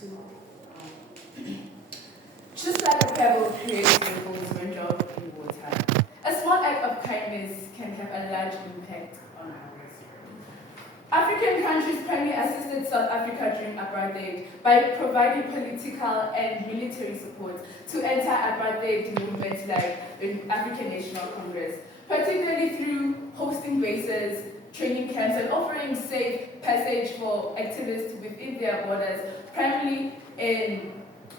to just like a pebble creates ripples when dropped in water, a small act of kindness can have a large impact on others. African countries primarily assisted South Africa during apartheid by providing political and military support to anti-apartheid movements like the African National Congress, particularly through hosting bases, training camps, and offering safe passage for activists within their borders, primarily in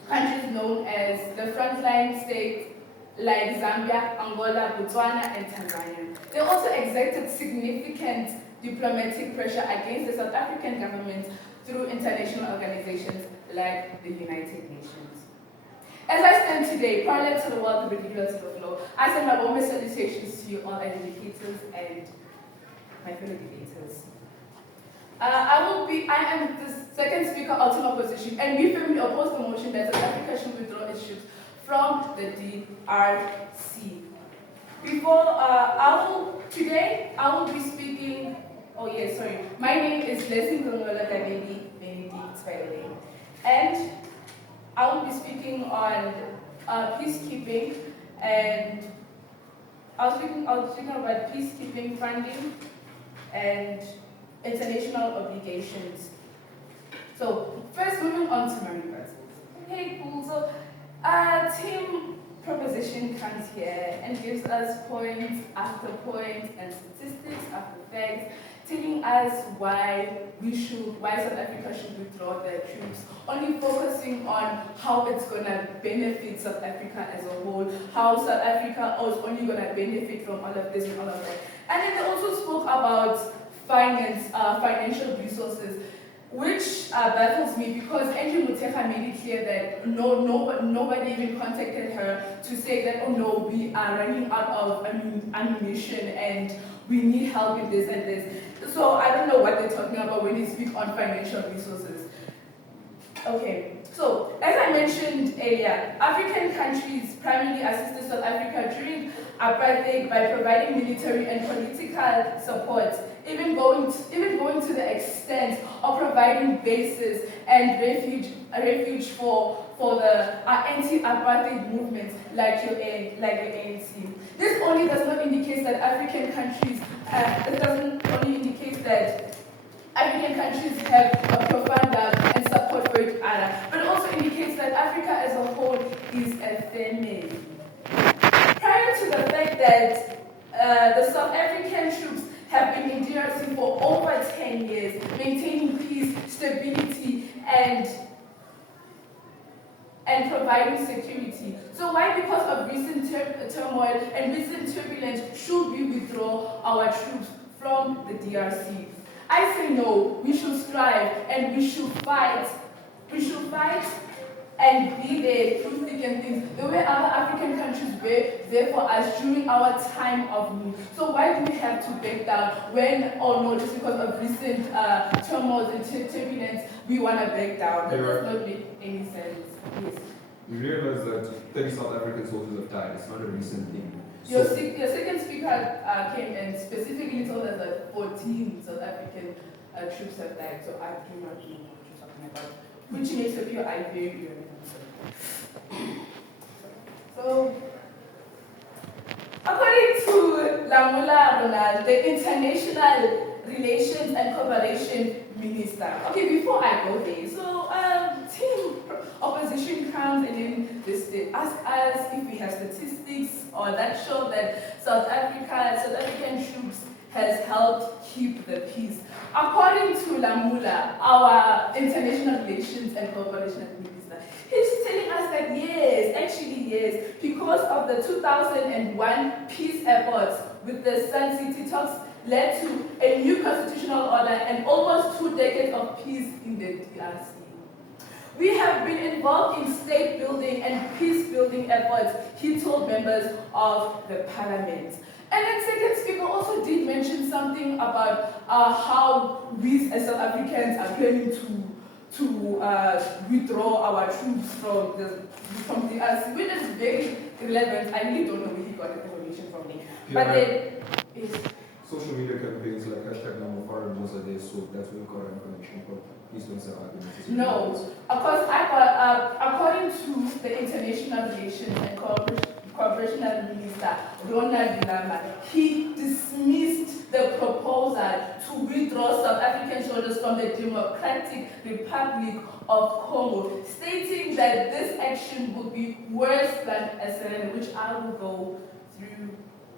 countries known as the frontline states like Zambia, Angola, Botswana, and Tanzania. They also exerted significant diplomatic pressure against the South African government through international organizations like the United Nations. As I stand today, parallel to the world, ridiculous to the floor, I send my warmest salutations to you all educators and my fellow debaters. I am the second speaker out in opposition, and we firmly oppose the motion that South Africa should withdraw its troops from the DRC. Today I will be speaking. My name is Leslie Gongola Gabedi Benedict, by the way, and I will be speaking on peacekeeping, and I was speaking about peacekeeping funding and international obligations. So first, moving on to marine vessels. Okay, cool. So team proposition comes here and gives us point after point and statistics after facts, telling us why South Africa should withdraw their troops, only focusing on how it's gonna benefit South Africa as a whole, how South Africa is only gonna benefit from all of this and all of that. And then they also spoke about financial resources, which baffles me because Andrew Muteha made it clear that nobody even contacted her to say that, oh no, we are running out of ammunition and we need help with this and this. So I don't know what they're talking about when they speak on financial resources. Okay, so as I mentioned earlier, African countries primarily assisted South Africa during apartheid by providing military and political support, even going to the extent of providing bases and refuge for the anti-apartheid movements like the ANC. This only does not indicate that African countries. It doesn't only indicate that African countries have a profound love and support for each other, but it also indicates that Africa as a whole is a family. Prior to the fact that the South African troops have been in DRC for over 10 years, maintaining peace, stability, and providing security. So why, because of recent turmoil and recent turbulence, should we withdraw our troops from the DRC? I say no, we should strive and we should fight. We should fight and be there through thick and thin, the way other African countries were there for us during our time of need. So why do we have to back down when, or no, just because of recent turmoil and turbulence, we want to back down? That does not make any sense. Yes. You realize that 30 South African soldiers have died. It's not a recent thing. Your second speaker came and specifically told us that 14 South African troops have died. So I do not know what you're talking about. Which makes a pure Iberian. So, according to Lamola Ronald, the International Relations and Cooperation Minister. Okay, before I go there, so team opposition comes and then they ask us if we have statistics or that show that South African troops has helped keep the peace. According to Lamula, our International Relations and Cooperation Minister, he's telling us that yes, because of the 2001 peace efforts with the Sun City talks led to a new constitutional order and almost 2 decades of peace in the DRC. We have been involved in state building and peace building efforts, he told members of the parliament. And then second speaker also did mention something about how we as South Africans are planning to withdraw our troops from the DRC, which is very relevant. I really don't know where he got the information from me. Yeah, but then social media campaigns like #NoMoreForeigners numbers are there, so that's where we got our information from. Please don't say arguments. No, of course, according to the International Relations and Cooperation Minister, Ronald Lama, he dismissed the proposal to withdraw South African soldiers from the Democratic Republic of Congo, stating that this action would be worse than a surrender, which I will go through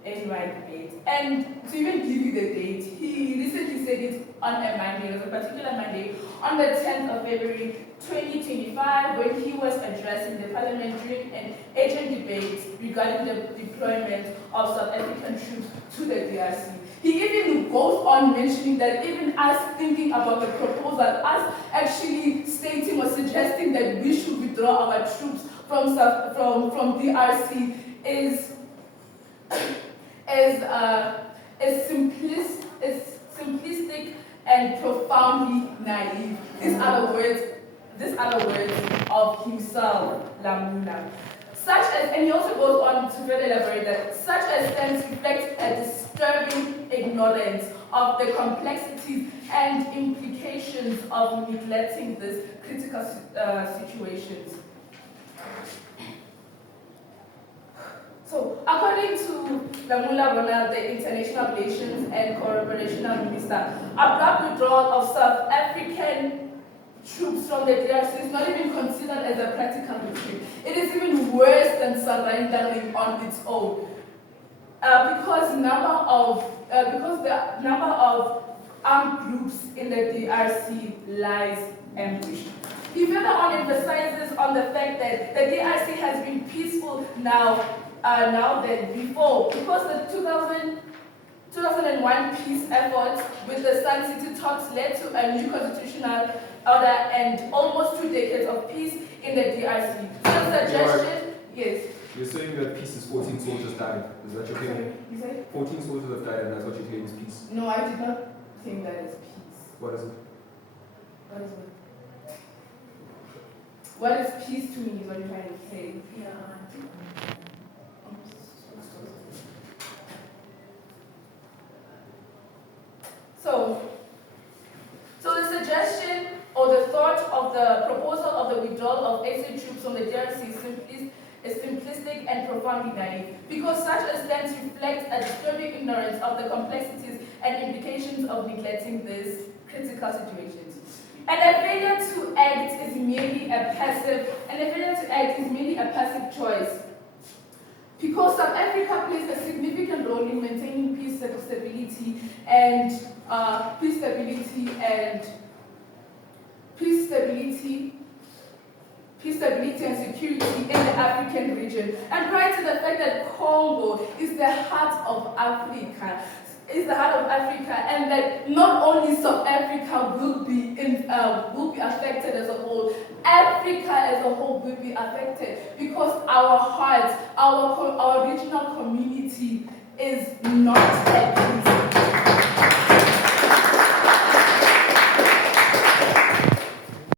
in my debate. And to even give you the date, he recently said it on a Monday, it was a particular Monday, on the 10th of February 2025, when he was addressing the parliament during an urgent debate regarding the deployment of South African troops to the DRC. He even goes on mentioning that even us thinking about the proposal, us actually stating or suggesting that we should withdraw our troops from DRC is simplistic and profoundly naive. These are the words of himself, Lamula. And he also goes on to further elaborate that such a stance reflects a disturbing ignorance of the complexities and implications of neglecting these critical situations. So, according to Lamula Ronald, the International Relations and Cooperation Minister, abrupt withdrawal of South African troops from the DRC is not even considered as a practical retreat. It is even worse than surrendering on its own, because the number of armed groups in the DRC lies ambushed. He further on emphasizes on the fact that the DRC has been peaceful now than before, because the 2001 peace efforts with the Sun City talks led to a new constitutional order and almost 2 decades of peace in the DRC. So the suggestion, yes. You're saying that peace is 14 soldiers died. Is that your claim? Sorry, you said? 14 soldiers have died, and that's what you claim is peace. No, I did not think that is peace. What is it? What is it? What is peace to me is what you're trying to say. Yeah. So the suggestion or the thought of the proposal of the withdrawal of SA troops from the DRC is simplistic and profoundly naive, because such a stance reflects a disturbing ignorance of the complexities and implications of neglecting these critical situations. And a failure to act is merely a passive choice. Because South Africa plays a significant role in maintaining peace, stability, and security in the African region. And prior to the fact that Congo is the heart of Africa, and that not only South Africa will be affected as a whole, Africa as a whole will be affected, because our heart, our regional community is not at peace.